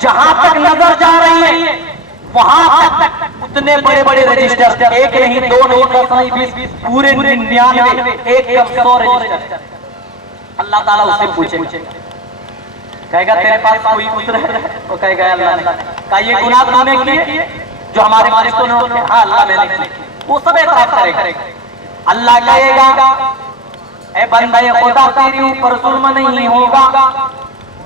جہاں تک نظر جا رہی ہے وہاں تک اتنے بڑے بڑے رجسٹر، ایک نہیں، دو نہیں، 10 نہیں، 20، پورے 99، ایک کم 100 رجسٹر۔ اللہ تعالیٰ اس سے پوچھے گا، کہے گا تیرے پاس کوئی عذر ہے؟ وہ کہے گا اللہ نے کہا یہ گناہ تم نے کیے جو ہمارے فرشتوں نے کیے؟ ہاں اللہ میں نے کیے۔ وہ سب اعتراف کرے گا۔ اللہ کہے گا اے بندے خدا تیرے اوپر ظلم نہیں ہوگا،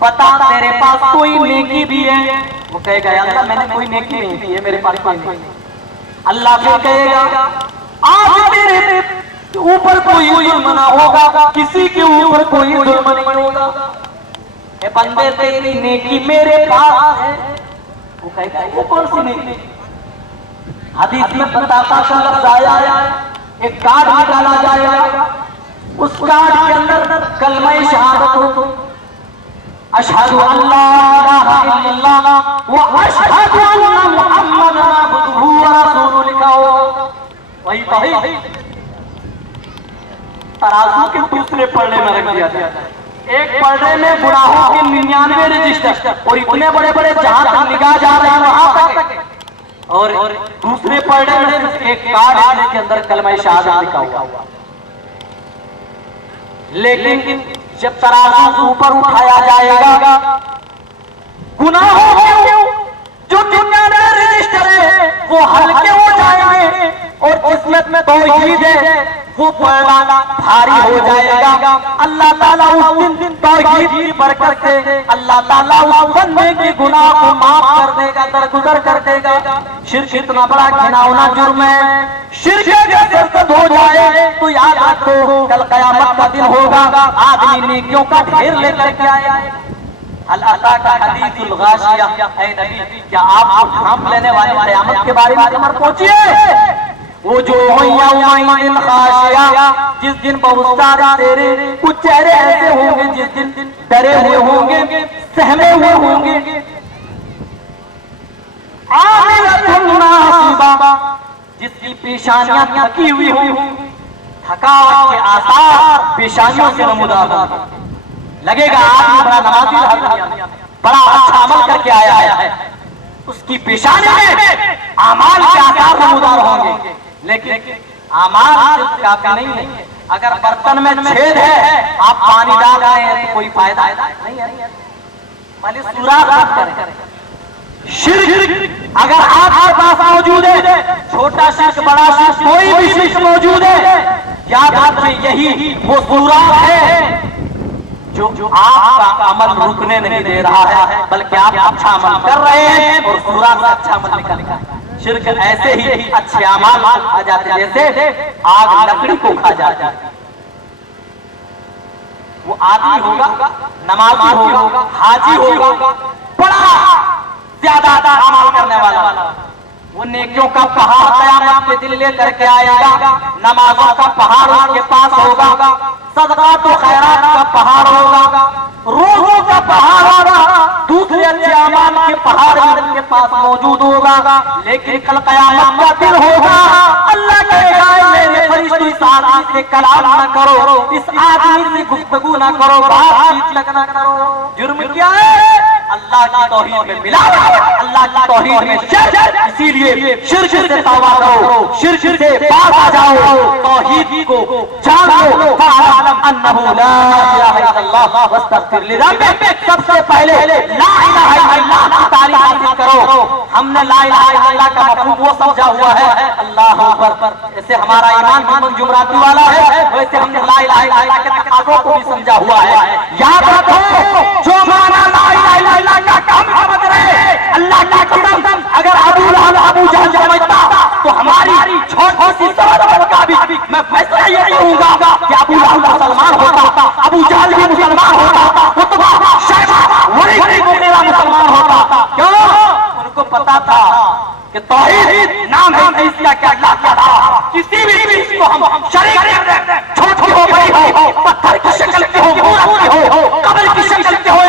بتا تیرے پاس کوئی نیکی بھی ہے؟ وہ کہے گا اللہ میں نے کوئی نیکی نہیں کی ہے، میرے پاس کوئی نہیں۔ اللہ پھر کہے گا آج تیرے اوپر کوئی ظلم نہ ہوگا، کسی کے اوپر کوئی ظلم نہیں ہوگا، اے بندے تیری نیکی میرے پاس ہے۔ وہ کہے گا وہ کون سی نیکی؟ حدیث میں بتاتا کا لفظ آیا ہے، ایک کارڈ نکالا جائے گا، اس کارڈ کے اندر کلمہ شہادت ہو، اشہد ان لا الہ الا اللہ و اشہد ان محمد عبدہ و رسولہ لکھا ہو۔ وہی توحید ترازو کے دوسرے پلڑے میں رکھ دیا جاتا ہے، ایک پلڑے میں گناہوں کے 99 رجسٹر اور اتنے بڑے بڑے جہاں تک نگاہ جا رہے ہیں وہاں تک، اور دوسرے پلڑے میں صرف ایک کارڈ ہے جس کے اندر کلمہ شہادت لکھا ہوا۔ لیکن جب ترازو اوپر اٹھایا جائے گا، گناہوں کے جو 99 رجسٹر ہے وہ ہلکے ہو جائیں گے اور جس میں توحید ہے وہ پلڑا بھاری ہو جائے گا۔ اللہ تعالیٰ اس دن توحید کی برکت سے اللہ تعالیٰ اس بندے کے گناہ کو معاف کر دے گا، درگزر کر دے گا۔ شرک اتنا بڑا گھناؤنا جرم ہے، شرک اگر سرزد ہو جائے تو یاد رکھو کل قیامت کا دن ہوگا، آدمی نیکیوں کا ڈھیر لے کر کے آئے۔ ہل اتاک حدیث الغاشیہ، اے نبی کیا آپ کو ڈھانپ لینے والے قیامت کے بارے میں خبر پہنچی ہے؟ وہ جو یومئذ خاشعہ، جس دن بہت سارے تیرے کچھ چہرے ایسے ہوں گے جس دن ڈرے ہوئے ہوں گے، سہمے ہوئے ہوں گے، عاملۃ ناصبہ، جس کی پیشانیاں تھکی ہوئی ہوں، تھکاوٹ کے آثار پیشانیوں سے نمودار ہوں۔ لگے گا آدمی بڑا نمازی رہا، بڑا اچھا عمل کر کے آیا ہے، اس کی پیشانی میں اعمال کے آثار نمودار ہوں گے، لیکن اعمال صرف کافی نہیں ہے۔ اگر برتن میں چھید ہے آپ پانی ڈال رہے ہیں تو کوئی فائدہ نہیں ہے، بھلے سوراخ مت کریں۔ شرک اگر آپ کے پاس موجود ہے، چھوٹا شرک بڑا شرک کوئی بھی شرک موجود ہے، یاد رکھیں یہی وہ سوراخ ہے جو آپ کا عمل رکنے نہیں دے رہا ہے، بلکہ آپ اچھا عمل کر رہے ہیں اور سوراخ سے اچھا عمل نکل رہا ہے۔ شرک ایسے ہی اچھے اعمال آ جاتے ہیں جیسے آگ لکڑی کو کھا جاتا ہے۔ وہ آدمی ہوگا، نمازی ہوگا، حاجی ہوگا، بڑا زیادہ عمل کرنے والا، وہ نیکیوں کا پہاڑ قیامت کے دن لے کر کے آئے گا، نمازوں کا پہاڑ اس کے پاس ہوگا، صدقات و خیرات کا پہاڑ ہوگا، روزوں کا پہاڑ ہوگا، دوسرے اچھے اعمال کے پہاڑ ان کے پاس موجود ہوگا، لیکن کل قیامت کا دن ہوگا، اللہ کہے گا میرے فرشتوں اس آدمی سے کلام نہ کرو، اس آدمی سے گفتگو نہ کرو، بات چیت نہ کرو۔ جرم کیا ہے؟ اللہ کی توحید میں ملاوٹ، اللہ کی توحید میں شرک، اسی لیے شرک سے توبہ کرو، شرک سے باز آ جاؤ، توحید کو جان لو، فاعلم انہ لا الہ الا اللہ واستغفر لذنبک۔ سب سے پہلے لا الہ الا اللہ کی تعریف حاصل کرو۔ ہم نے لا الہ الا اللہ کا مفہوم وہ سمجھا ہوا ہے اللہ اکبر، ایسے ہمارا ایمان بھی جمراتی والا ہے، ویسے ہم نے لا الہ الا اللہ کے تقاضوں کو بھی سمجھا ہوا ہے۔ یاد رکھو جو مانا لا الہ الا اللہ کا کام سمجھ رہے ہیں، اللہ کی قسم اگر ابو لہب ابو جہل سمجھتا تو ہماری چھوٹی سی سمجھ کا بھی میں فیصلہ یہ کروں گا کہ ابو لہب مسلمان ہوتا، ابو جہل بھی مسلمان ہوتا، عتبہ شیبہ ولید وغیرہ مسلمان ہوتا۔ کیوں؟ ان کو پتا تھا کہ توحید نام ہے اس کا، کہ اللہ تعالیٰ کسی بھی چیز کو ہم شریک کر دیں، چھوٹی ہو بڑی ہو، پتھر کی شکل کی ہو، مورت کی ہو، قبر کی شکل کی ہو،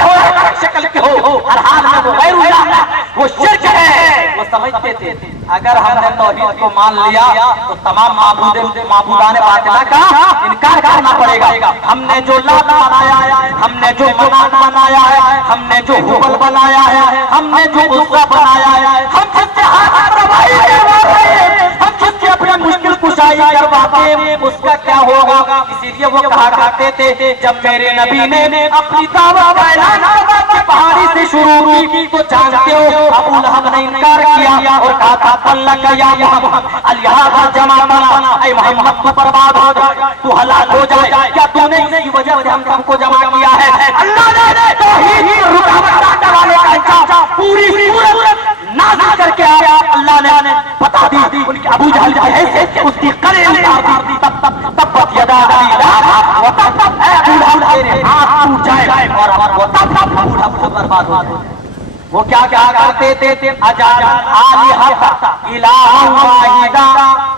شکل کی ہو، ہر حال میں وہ غیر اللہ ہے، وہ شرک ہے، وہ समझते थे अगर हमने तौहीद को मान लिया तो तमाम माबूदान बातिला का इनकार करना पड़ेगा। हमने जो लात बनाया है, हमने जो मनात बनाया है, हमने जो हुबल बनाया है, हमने जो उस्सा बनाया है, हम जिससे हाथ रवाई करवाते हैं, हम जिससे अपनी मुश्किल कुशाई करवाते हैं, उसका क्या होगा। इसीलिए वो कहा करते थे जब मेरे नबी ने अपनी दावत का ऐलान मक्के पहाड़ी से शुरू की तो जानते हो अबू लहब ने इनकार किया और कहा था तल्लक या मोहम्मद अलिहाजा जमाना, ऐ मोहम्मद तू बर्बाद हो जाए, तू हलाक हो जाए। क्या तूने इसी वजह से हम सबको जमा किया है। अल्लाह ने तौहीद की रुकावट डालने वालों का इंतजाम पूरी सूरत नाज़िल करके आया। अल्लाह ने बता दी उनके अबू जहल ऐसे उसकी करें उतार दी। तब यदा वो तब अबू लहब तेरे हाथ टूट जाए और वो तब अबू लहब बर्बाद हो जाए। वो क्या क्या करते थे अजाल आलिहता इलाहा वाहिदा,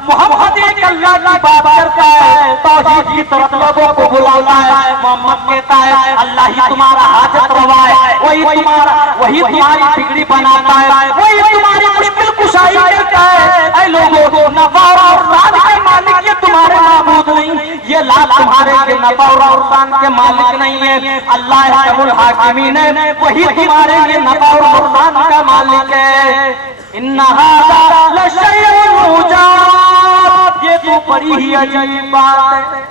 मोहम्मद एक अल्लाह की बात करता है, तौहीद की तरफ लोगों को बुलाता है। मोहम्मद कहता है अल्लाह ही तुम्हारा हाजत रवा है, वही तुम्हारी बिगड़ी बनाता है, वही तुम्हारी मुश्किल कुशाई करता है। ऐ लोगों नफा और नुकसान के मालिक ये तुम्हारे माबूद नहीं, ये लात तुम्हारे के नफा और नुकसान के मालिक नहीं है। अल्लाह अहकमुल हाकिमीन है, वही तुम्हारे लिए नफा और नुकसान का मालिक है। इन्ना हाज़ा लशैउन उजाब, ये तो बड़ी ही अजीब बात है।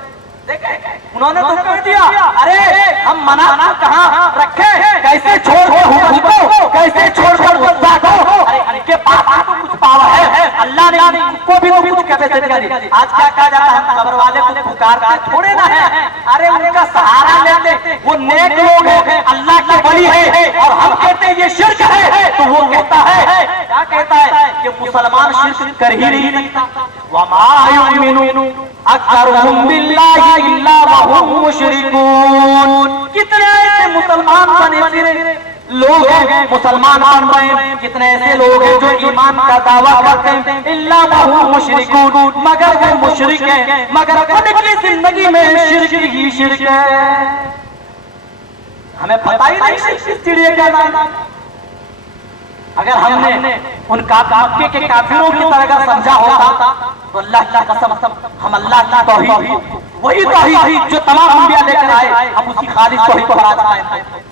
देखे उन्होंने तो कह दिया अरे हम मना कहाँ रखे, कैसे छोड़ हुबल, कैसे छोड़कर उस्सा को, अरे इनके पास तो कुछ पावर है, अल्लाह ने को भी तो कुछ कैपेसिटी दी। आज क्या कहा जाता है खबर वाले को पुकारते थोड़े ना है, अरे उनका सहारा लेते, वो नेक लोग हैं, अल्लाह के वली है और हम कहते हैं ये शिर्क है, तो वो कहता है क्या कहता है कि मुसलमान शिर्क कर ही नहीं सकता। वमा युमिनु अक्सरुहुम बिल्लाहि इल्ला वहुम मुशरिकून। कितने ऐसे मुसलमान बने फिरे लोग हैं, मुसलमान बन रहे हैं, कितने ऐसे लोग हैं जो ईमान का दावा करते हैं, इल्ला वहुम मुशरिकून, मगर वो मुशरिक हैं, मगर उनकी जिंदगी में शिर्क ही शिर्क है। हमें पता ही नहीं किस चिड़िया का नाम। अगर हमने उन मक्के के काफिरों की तरह अगर समझा होता तो अल्लाह की कसम हम अल्लाह की तौहीद, वही तौहीद जो तमाम अंबिया लेकर आए, हम उसी खालिस तौहीद को आज कायम करते।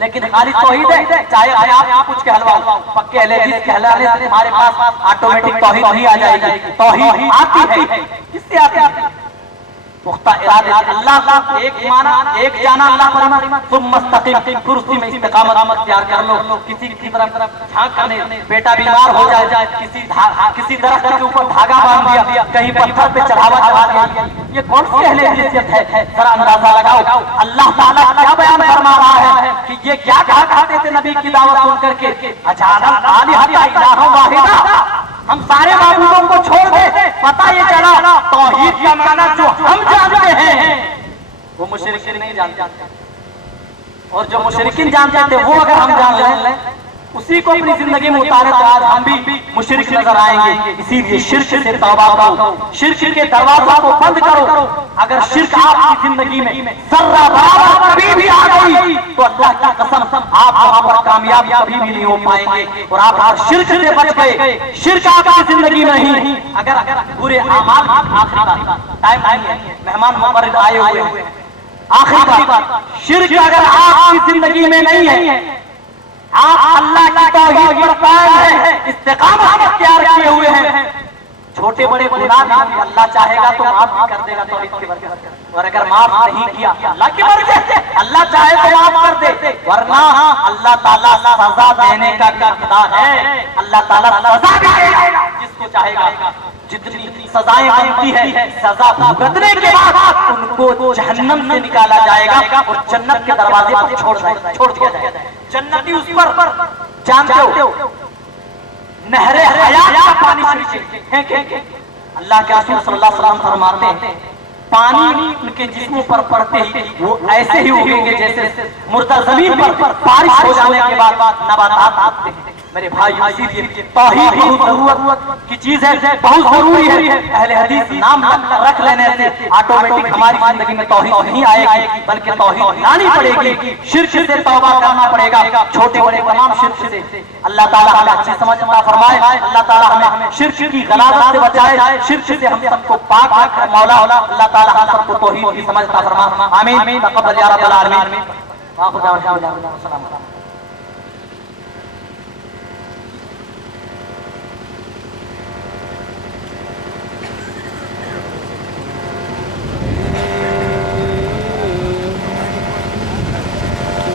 लेकिन खालिस तौहीद है, चाहे आप कुछ कहलवाओ, पक्के अहले हदीस कहलाने से हमारे पास ऑटोमेटिक तौहीद नहीं आ जाएगी। तौहीद आती है, किससे आती है? पुख्ता इरादे से अल्लाह एक माना, एक जाना अल्लाह पर, तुम मुस्तकीम, फिर उसी में इस्तिकामत तैयार कर लो। किसी की तरफ झांक करने, बेटा बीमार हो जाए, किसी दरख्त के ऊपर धागा बांध दिया, कहीं पत्थर पे चढ़ावा चढ़ा दिया, ये कौन सी अहले हदीसियत है? जरा अंदाजा लगाओ। अल्लाह ताला क्या बयान फरमा रहा है कि ये क्या कहा करते थे नबी की दावत सुन करके, अजाला आलिहता इलाहा वाहिदा, हम सारे माबूदों को छोड़ दे। पता ये चला तौहीद का माना जो हम जानते हैं वो मुशरिकीन नहीं जानते, और जो मुशरिकीन जानते थे वो अगर हम जान लें उसी को अपनी जिंदगी में उतारे तो आज हम भी मुशरिक नजर आएंगे। इसीलिए शिर्क से तौबा करो, शिर्क के दरवाजों को बंद करो। अगर शिर्क आपकी जिंदगी में जर्रा बराबर कभी भी आ गई तो अल्लाह की कसम आप वहां पर कामयाब कभी भी नहीं हो पाएंगे। और आप शिर्क से बच गए, शिर्क आपकी जिंदगी में नहीं। अगर बुरे अमाल, आखिरी बात, टाइम नहीं है, मेहमान मुबारक आए हुए हैं, आखिरी बात, शिर्क अगर आपकी जिंदगी में नहीं है, आप अल्लाह की तौहीद पर कायम हैं, इस्तिकामत अख्तियार किए हुए हैं, छोटे बड़े गुनाह भी अल्लाह चाहेगा तो माफ भी कर देगा तौहीद की बरकत से। और अगर माफ नहीं किया अल्लाह की मर्जी से, अल्लाह चाहे तो माफ कर दे, वरना अल्लाह ताला सजा देने का भी हकदार है। अल्लाह ताला सजा देगा जिसको चाहेगा। जितनी सजाएं बनती है, सजा भुगतने के बाद उनको जहन्नम से निकाला जाएगा और जन्नत के दरवाजे पर छोड़ दिया जाएगा। जन्नती उस पर जानते हो नहरे हयात का पानी फेंके। अल्लाह के रसूल सल्लल्लाहु अलैहि वसल्लम फरमाते हैं पानी उनके जिस्मों पर पड़ते ही वो ऐसे ही उगेंगे जैसे मुर्दा जमीन पर बारिश हो जाने के बाद नबातात आते हैं। میرے بھائی اسی لیے توحید بہت ضرورت کی چیز ہے، بہت ضروری ہے۔ اہل حدیث نام رکھ لینے سے آٹومیٹک ہماری زندگی میں توحید نہیں آئے گی، بلکہ توحید لانی پڑے گی، شرک سے توبہ کرنا پڑے گا، چھوٹے بڑے تمام شرک سے۔ اللہ تعالیٰ ہمیں اچھی سمجھ عطا فرمائے، اللہ تعالیٰ ہمیں شرک کی غلاظت سے بچائے، شرک سے ہم سب کو پاک رکھے مولا۔ اللہ تعالیٰ ہم سب کو توحید کی سمجھ عطا فرما، آمین۔ تقبل یا رب العالمین۔ السلام علیکم۔